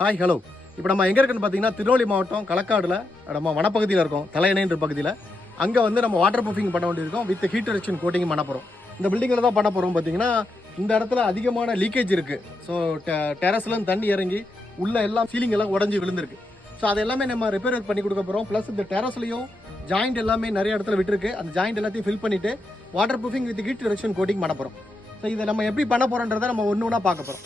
Hi hello. இப்போ நம்ம எங்கே இருக்குன்னு பார்த்தீங்கன்னா திருநெல்வேலி மாவட்டம் களக்காடுல நம்ம வனப்பகுதியில் இருக்கோம். தலையணைன்ற பகுதியில் அங்கே வந்து நம்ம வாட்டர் ப்ரூஃபிங் பண்ண வேண்டியிருக்கோம். வித் ஹீட் ரிடக்ஷன் கோட்டிங் பண்ண போகிறோம். இந்த பில்டிங்கில் தான் பண்ண போகிறோம். பார்த்தீங்கன்னா இந்த இடத்துல அதிகமான லீக்கேஜ் இருக்குது. ஸோ டெரஸ்லாம் தண்ணி இறங்கி உள்ள எல்லாம் சீலிங் எல்லாம் உடஞ்சி விழுந்திருக்கு. ஸோ அது எல்லாமே நம்ம ரிப்பேர் பண்ணி கொடுக்க போகிறோம். ப்ளஸ் இந்த டெரஸ்லையும் ஜாயிண்ட் எல்லாமே நிறைய இடத்துல விட்டுருக்கு. அந்த ஜாயிண்ட் எல்லாத்தையும் ஃபில் பண்ணிவிட்டு water proofing with heat reduction coating பண்ண போகிறோம். ஸோ இதை நம்ம எப்படி பண்ண போகிறோன்றதை நம்ம ஒன்று ஒன்றா பார்க்க போகிறோம்.